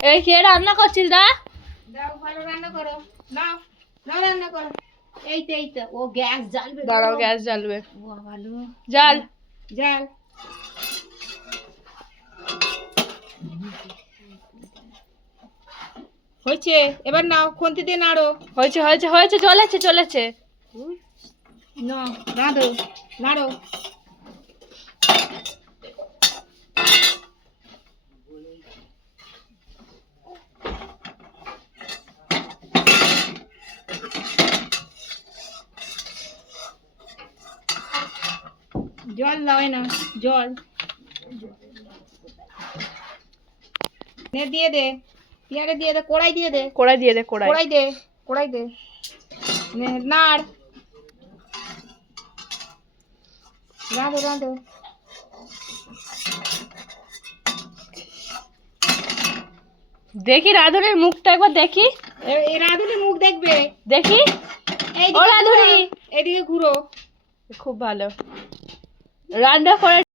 এই কে রান্না করছিস না? দাও ভালো রান্না করো। নাও নাও রান্না করো। এই তো ও গ্যাস জ্বালবে। দাঁড়াও, গ্যাস জ্বালবে। ও ভালো জাল। জাল। হয়েছে, এবার নাও খুন্তি দিয়ে নাড়ো। হয়েছে হয়েছে হয়েছে, চলেছে চলেছে। নাও নাড়ো নাড়ো। জল দাও না, জল দিয়ে দে, পেয়ারে দিয়ে দে, কড়াই দিয়ে দে, কড়াই দিয়ে দে, কড়াই। কড়াই দে, কড়াই দে, নাড়, রাঁধো রাঁধো। দেখি রাধুনির মুখটা একবার দেখি। এই রাঁধুনির মুখ দেখবে, দেখি। ও রাধুনি, এদিকে ঘুরো। খুব ভালো রান্না করে।